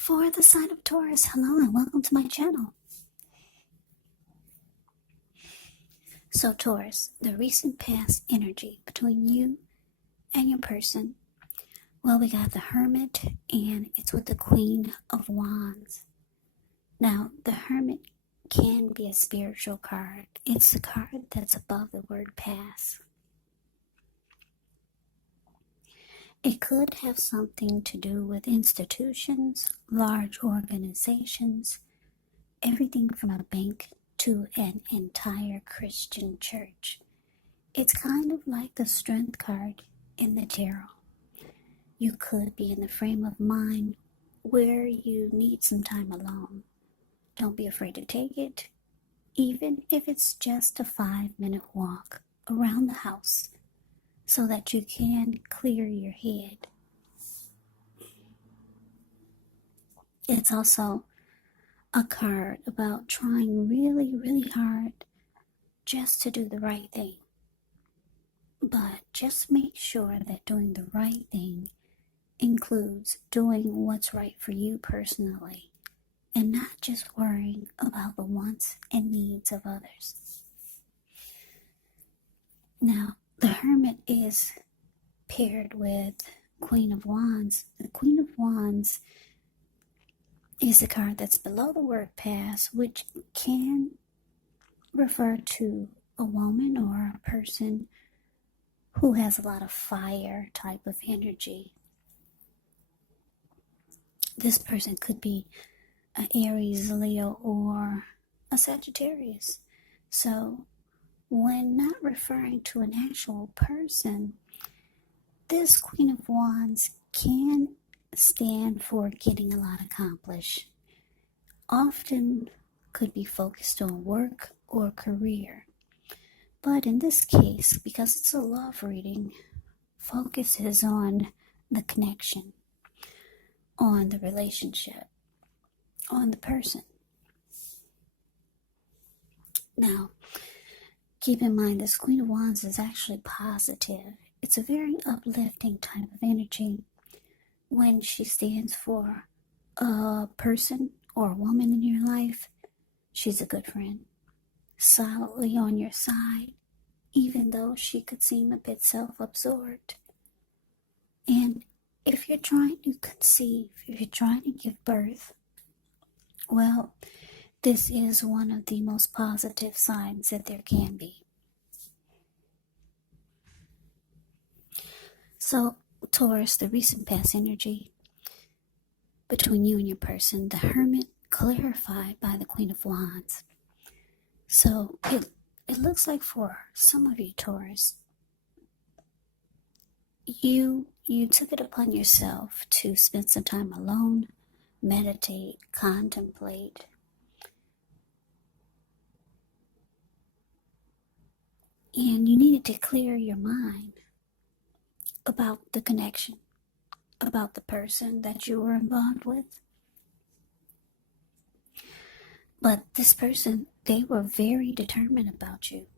For the sign of Taurus, hello and welcome to my channel. So Taurus, the recent past energy between you and your person. Well, we got the Hermit and it's with the Queen of Wands. Now, the Hermit can be a spiritual card. It's the card that's above the word past. It could have something to do with institutions, large organizations, everything from a bank to an entire Christian church. It's kind of like the Strength card in the tarot. You could be in the frame of mind where you need some time alone. Don't be afraid to take it, even if it's just a 5-minute walk around the house, so that you can clear your head. It's also a card about trying really, really hard just to do the right thing. But just make sure that doing the right thing includes doing what's right for you personally and not just worrying about the wants and needs of others. Now, the Hermit is paired with Queen of Wands. The Queen of Wands is the card that's below the word past, which can refer to a woman or a person who has a lot of fire type of energy. This person could be an Aries, Leo, or a Sagittarius. So when not referring to an actual person, this Queen of Wands can stand for getting a lot accomplished. Often could be focused on work or career. But in this case, because it's a love reading, focuses on the connection, on the relationship, on the person. Now, keep in mind this Queen of Wands is actually positive. It's a very uplifting type of energy when she stands for a person or a woman in your life. She's a good friend, solidly on your side, even though she could seem a bit self-absorbed. And if you're trying to conceive, if you're trying to give birth, well, this is one of the most positive signs that there can be. So, Taurus, the recent past energy between you and your person, the Hermit clarified by the Queen of Wands. So, it looks like for some of you, Taurus, you took it upon yourself to spend some time alone, meditate, contemplate. And you needed to clear your mind about the connection, about the person that you were involved with. But this person, they were very determined about you.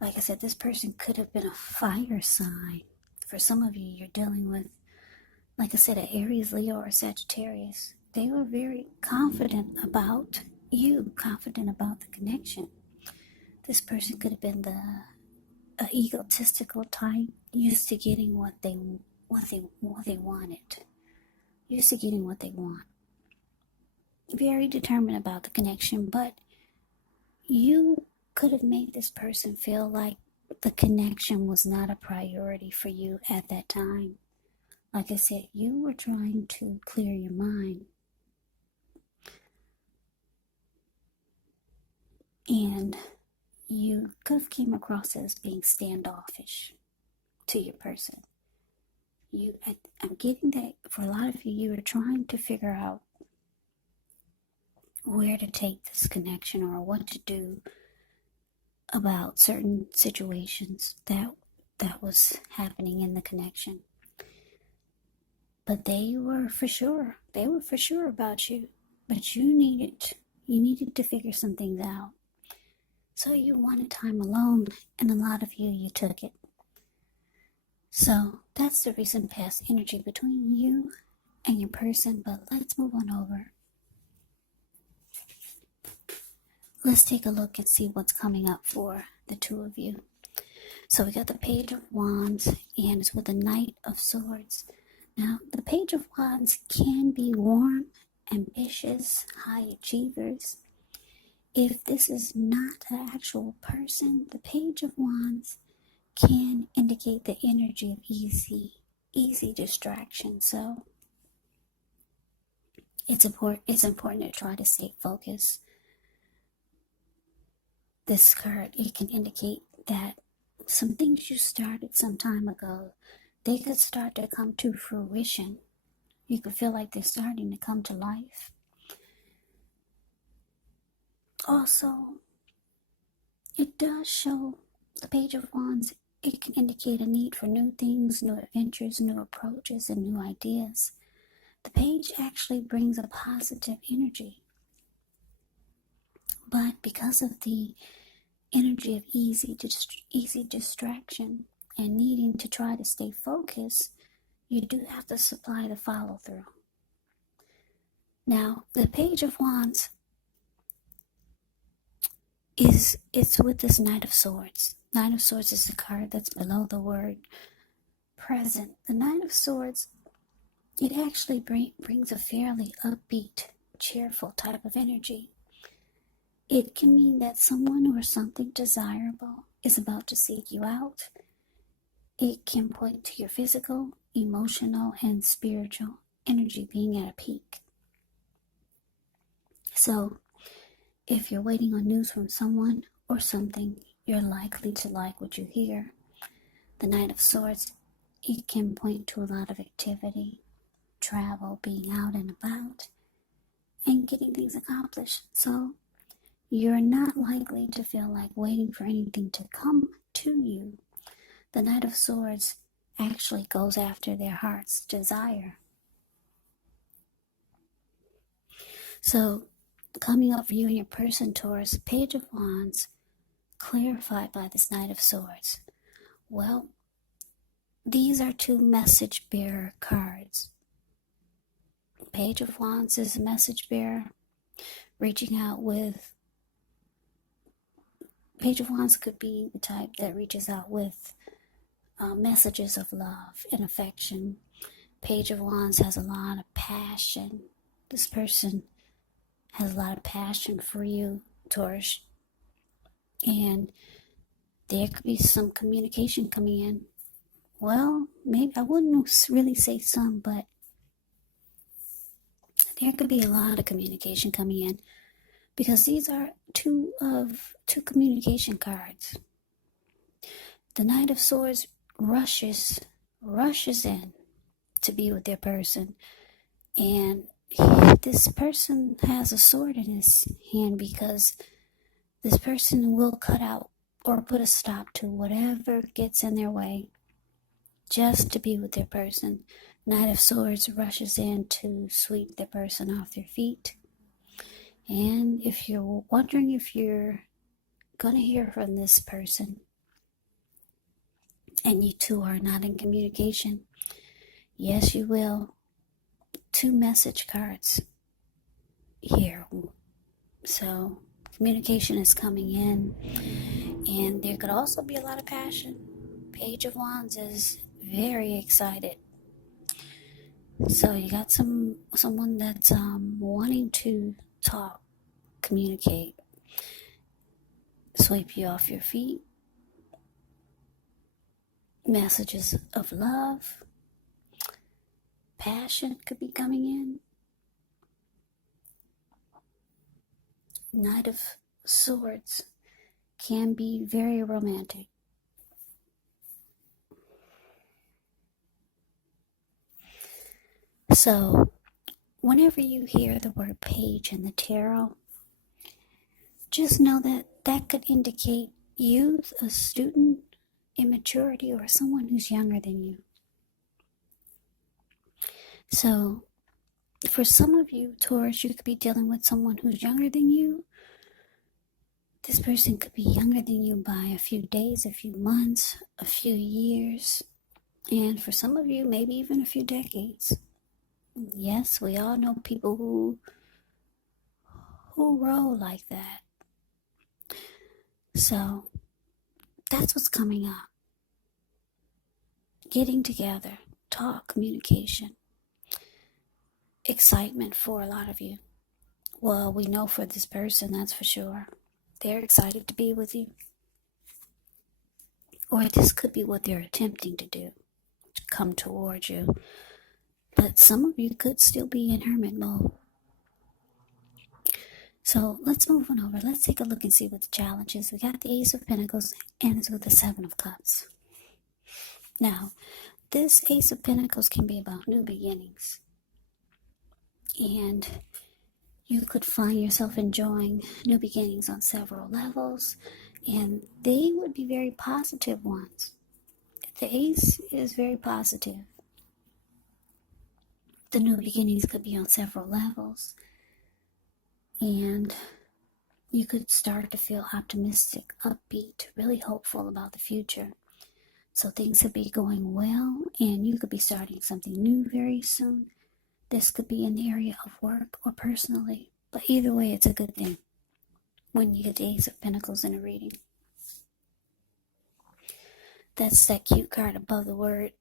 Like I said, this person could have been a fire sign. For some of you, you're dealing with, like I said, an Aries, Leo, or Sagittarius. They were very confident about you, confident about the connection. This person could have been the egotistical type, used to getting what they wanted, used to getting what they want. Very determined about the connection, but you could have made this person feel like the connection was not a priority for you at that time. Like I said, you were trying to clear your mind. And you could have came across as being standoffish to your person. I'm getting that for a lot of you, you were trying to figure out where to take this connection or what to do about certain situations that was happening in the connection. But they were for sure about you. But you needed to figure some things out. So you wanted time alone, and a lot of you took it. So that's the recent past energy between you and your person, but let's move on over. Let's take a look and see what's coming up for the two of you. So we got the Page of Wands, and it's with the Knight of Swords. Now, the Page of Wands can be warm, ambitious, high achievers. If this is not an actual person, the Page of Wands can indicate the energy of easy distraction. So it's important to try to stay focused. This card, it can indicate that some things you started some time ago, they could start to come to fruition. You could feel like they're starting to come to life. Also, it does show the Page of Wands. It can indicate a need for new things, new adventures, new approaches, and new ideas. The page actually brings a positive energy. But because of the energy of easy distraction and needing to try to stay focused, you do have to supply the follow through. Now, the Page of Wands it's with this Knight of Swords. Knight of Swords is the card that's below the word present. The Knight of Swords, it actually brings a fairly upbeat, cheerful type of energy. It can mean that someone or something desirable is about to seek you out. It can point to your physical, emotional, and spiritual energy being at a peak. So, if you're waiting on news from someone or something, you're likely to like what you hear. The Knight of Swords, it can point to a lot of activity, travel, being out and about, and getting things accomplished. So, you're not likely to feel like waiting for anything to come to you. The Knight of Swords actually goes after their heart's desire. So, coming up for you and your person, Taurus, Page of Wands, clarified by this Knight of Swords. Well, these are two message bearer cards. Page of Wands is a message bearer, reaching out with. Page of Wands could be the type that reaches out with messages of love and affection. Page of Wands has a lot of passion. This person has a lot of passion for you, Taurus. And there could be some communication coming in. Well, maybe I wouldn't really say some, but there could be a lot of communication coming in, because these are two communication cards. The Knight of Swords rushes in to be with their person, and this person has a sword in his hand, because this person will cut out or put a stop to whatever gets in their way just to be with their person. Knight of Swords rushes in to sweep the person off their feet. And if you're wondering if you're going to hear from this person and you two are not in communication, yes, you will. 2 message cards here. So communication is coming in, and there could also be a lot of passion. Page of Wands is very excited. So you got someone that's wanting to talk, communicate, sweep you off your feet. Messages of love, passion could be coming in. Knight of Swords can be very romantic. So, whenever you hear the word page in the tarot, just know that that could indicate youth, a student, immaturity, or someone who's younger than you. So, for some of you, Taurus, you could be dealing with someone who's younger than you. This person could be younger than you by a few days, a few months, a few years, and for some of you, maybe even a few decades. Yes, we all know people who roll like that. So that's what's coming up. Getting together, talk, communication, excitement for a lot of you. Well, we know for this person, that's for sure. They're excited to be with you. Or this could be what they're attempting to do, to come towards you. But some of you could still be in hermit mode. So let's move on over. Let's take a look and see what the challenge is. We got the Ace of Pentacles and it's with the Seven of Cups. Now, this Ace of Pentacles can be about new beginnings. And you could find yourself enjoying new beginnings on several levels. And they would be very positive ones. The Ace is very positive. The new beginnings could be on several levels. And you could start to feel optimistic, upbeat, really hopeful about the future. So things could be going well, and you could be starting something new very soon. This could be in the area of work or personally. But either way, it's a good thing when you get the Ace of Pentacles in a reading. That's that cute card above the word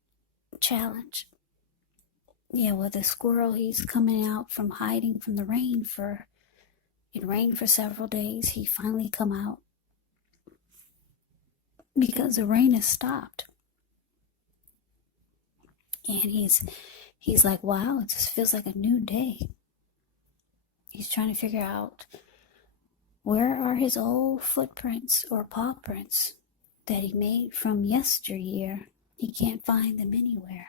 challenge. Yeah, well, the squirrel, he's coming out from hiding from the rain it rained for several days. He finally come out because the rain has stopped. And he's like, wow, it just feels like a new day. He's trying to figure out where are his old footprints or paw prints that he made from yesteryear. He can't find them anywhere.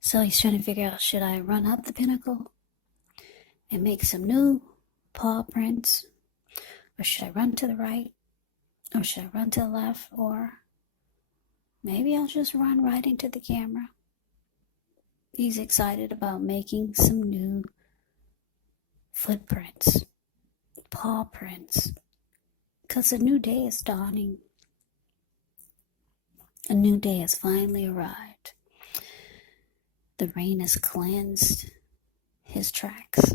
So he's trying to figure out, should I run up the pinnacle and make some new paw prints? Or should I run to the right? Or should I run to the left? Or maybe I'll just run right into the camera. He's excited about making some new footprints, paw prints, because a new day is dawning. A new day has finally arrived. The rain has cleansed his tracks.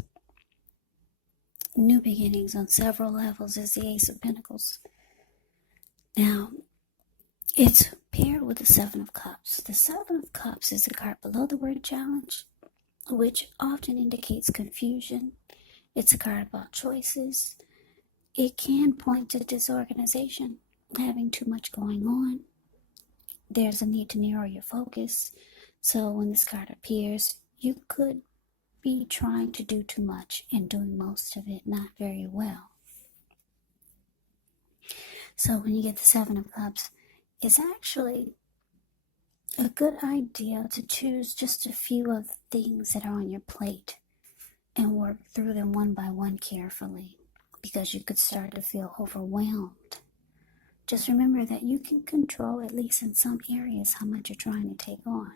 New beginnings on several levels is the Ace of Pentacles. Now, it's paired with the Seven of Cups. The Seven of Cups is the card below the word challenge, which often indicates confusion. It's a card about choices. It can point to disorganization, having too much going on. There's a need to narrow your focus. So when this card appears, you could be trying to do too much and doing most of it not very well. So when you get the Seven of Cups, it's actually a good idea to choose just a few of the things that are on your plate and work through them one by one carefully, because you could start to feel overwhelmed. Just remember that you can control, at least in some areas, how much you're trying to take on.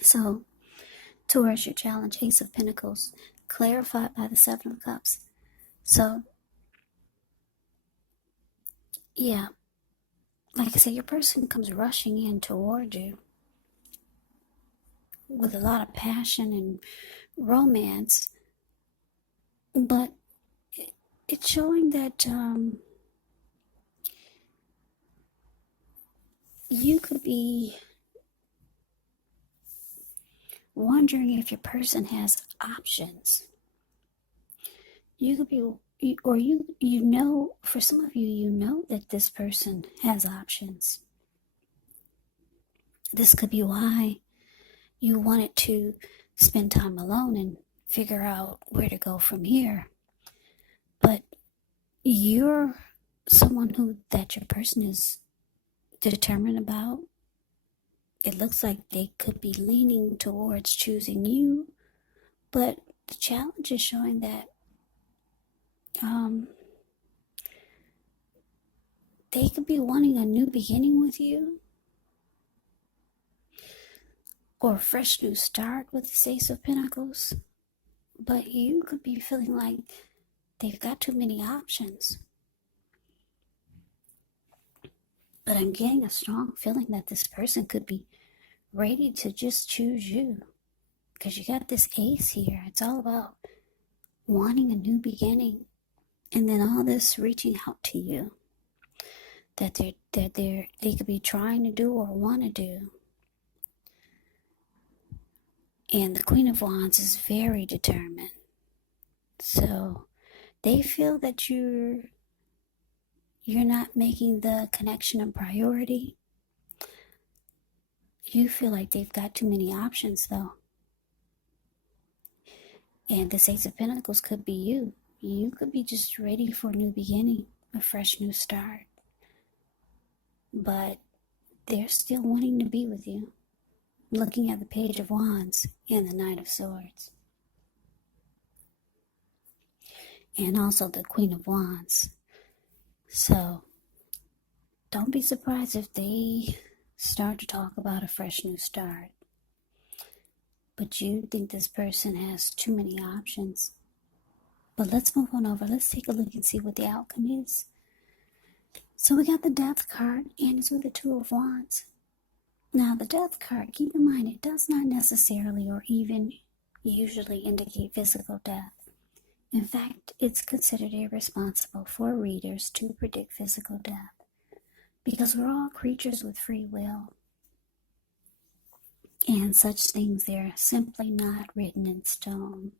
So, Taurus, your challenge, Ace of Pentacles, clarified by the Seven of Cups. So, yeah, like I said, your person comes rushing in toward you with a lot of passion and romance, but it's showing that you could be wondering if your person has options. You could be, or you know, for some of you, you know that this person has options. This could be why you wanted to spend time alone and figure out where to go from here. But you're someone that your person is determined about. It looks like they could be leaning towards choosing you, but the challenge is showing that they could be wanting a new beginning with you, or a fresh new start with the Ace of Pentacles, but you could be feeling like they've got too many options. But I'm getting a strong feeling that this person could be ready to just choose you. Because you got this ace here. It's all about wanting a new beginning. And then all this reaching out to you that they could be trying to do or want to do. And the Queen of Wands is very determined. So they feel that you're not making the connection a priority. You feel like they've got too many options though. And this Ace of Pentacles could be you. You could be just ready for a new beginning, a fresh new start. But they're still wanting to be with you. Looking at the Page of Wands and the Knight of Swords. And also the Queen of Wands. So, don't be surprised if they start to talk about a fresh new start. But you think this person has too many options. But let's move on over. Let's take a look and see what the outcome is. So we got the Death card, and it's with the Two of Wands. Now, the Death card, keep in mind, it does not necessarily or even usually indicate physical death. In fact, it's considered irresponsible for readers to predict physical death because we're all creatures with free will. And such things, they're simply not written in stone.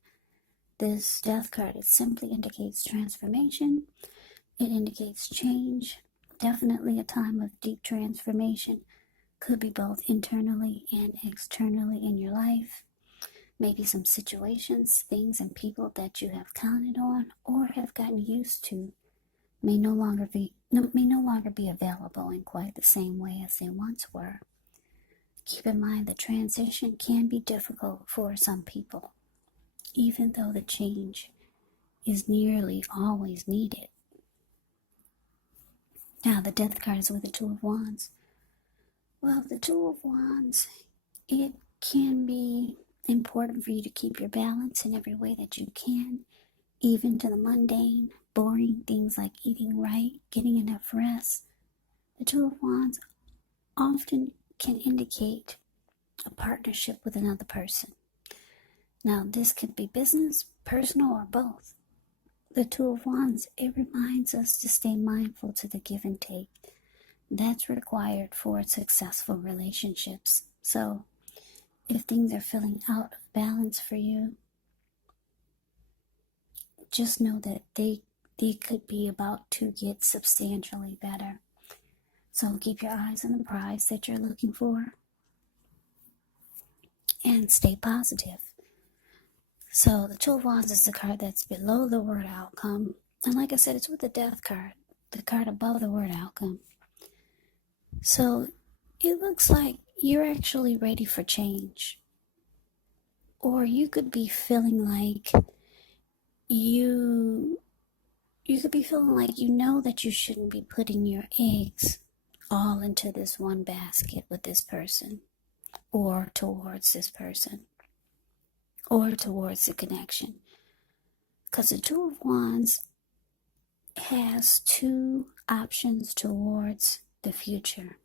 This Death card, it simply indicates transformation. It indicates change. Definitely a time of deep transformation. Could be both internally and externally in your life. Maybe some situations, things, and people that you have counted on or have gotten used to may no longer be available in quite the same way as they once were. Keep in mind the transition can be difficult for some people, even though the change is nearly always needed. Now the Death card is with the Two of Wands. Well, the Two of Wands, it can be important for you to keep your balance in every way that you can, even to the mundane, boring things like eating right, getting enough rest. The Two of Wands often can indicate a partnership with another person. Now, this could be business, personal, or both. The Two of Wands, it reminds us to stay mindful to the give and take. That's required for successful relationships. So, if things are feeling out of balance for you, just know that they could be about to get substantially better. So keep your eyes on the prize that you're looking for and stay positive. So the Two of Wands is the card that's below the word outcome. And like I said, it's with the Death card, the card above the word outcome. So it looks like you're actually ready for change. Or you could be feeling like you could be feeling like you know that you shouldn't be putting your eggs all into this one basket with this person, or towards this person, or towards the connection. Because the Two of Wands has two options towards the future.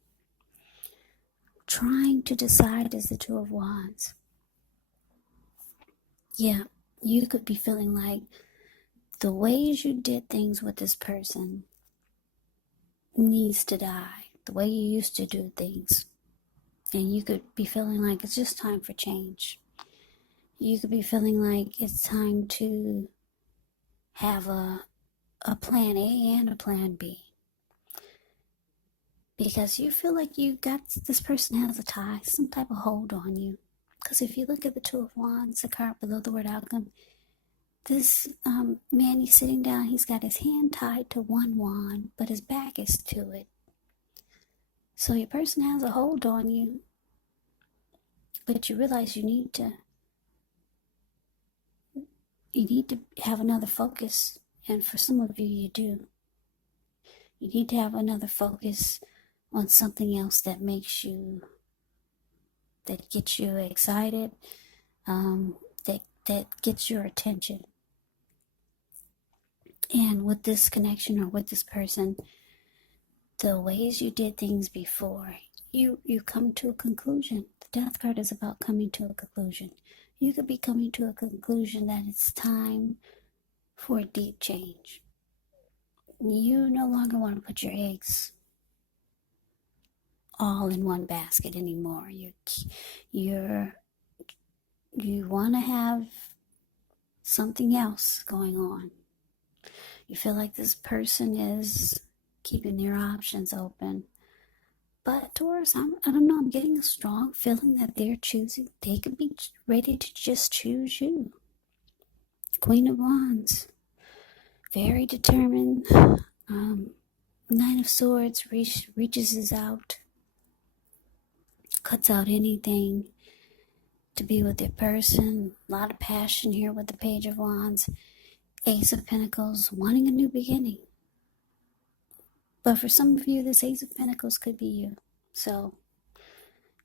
Trying to decide is the Two of Wands. Yeah, you could be feeling like the ways you did things with this person needs to die. The way you used to do things. And you could be feeling like it's just time for change. You could be feeling like it's time to have a plan A and a plan B. Because you feel like this person has a tie, some type of hold on you. Because if you look at the Two of Wands, the card below the word outcome, this man, he's sitting down, he's got his hand tied to one wand, but his back is to it. So your person has a hold on you, but you realize you need to have another focus. And for some of you, you do. You need to have another focus on something else that gets you excited, that gets your attention. And with this connection or with this person, the ways you did things before, you come to a conclusion. The death card is about coming to a conclusion. You could be coming to a conclusion that it's time for a deep change. You no longer want to put your eggs all in one basket anymore. You want to have something else going on. You feel like this person is keeping their options open. But Taurus, I don't know, I'm getting a strong feeling that they could be ready to just choose you. Queen of Wands, very determined. Nine of Swords reaches out, cuts out anything to be with their person. A lot of passion here with the Page of Wands. Ace of Pentacles, wanting a new beginning. But for some of you, this Ace of Pentacles could be you. So,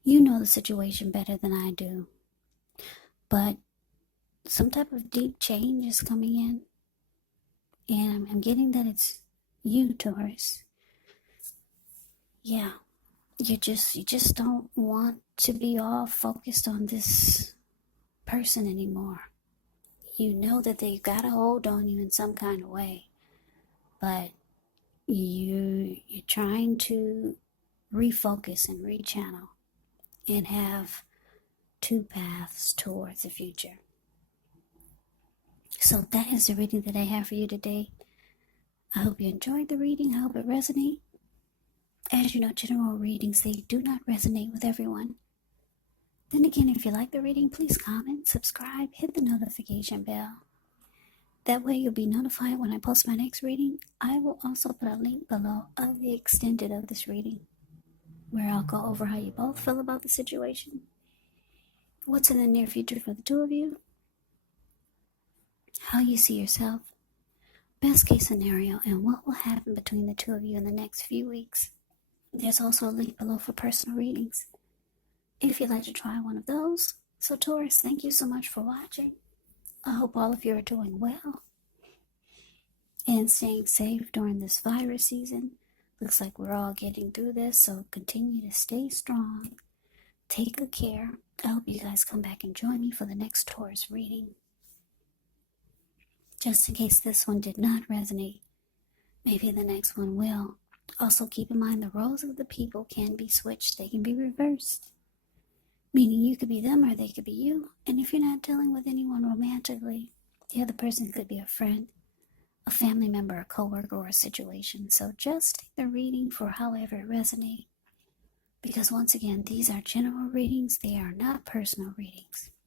you know the situation better than I do. But some type of deep change is coming in. And I'm getting that it's you, Taurus. Yeah. You just don't want to be all focused on this person anymore. You know that they've got a hold on you in some kind of way. But you're trying to refocus and rechannel and have two paths towards the future. So that is the reading that I have for you today. I hope you enjoyed the reading. I hope it resonates. As you know, general readings, they do not resonate with everyone. Then again, if you like the reading, please comment, subscribe, hit the notification bell. That way you'll be notified when I post my next reading. I will also put a link below of the extended of this reading, where I'll go over how you both feel about the situation, what's in the near future for the two of you, how you see yourself, best case scenario, and what will happen between the two of you in the next few weeks. There's also a link below for personal readings, if you'd like to try one of those. So Taurus, thank you so much for watching. I hope all of you are doing well and staying safe during this virus season. Looks like we're all getting through this, so continue to stay strong. Take good care. I hope you guys come back and join me for the next Taurus reading. Just in case this one did not resonate, maybe the next one will. Also keep in mind the roles of the people can be switched. They can be reversed. Meaning you could be them or they could be you. And if you're not dealing with anyone romantically, the other person could be a friend, a family member, a coworker, or a situation. So just take the reading for however it resonates. Because once again, these are general readings. They are not personal readings.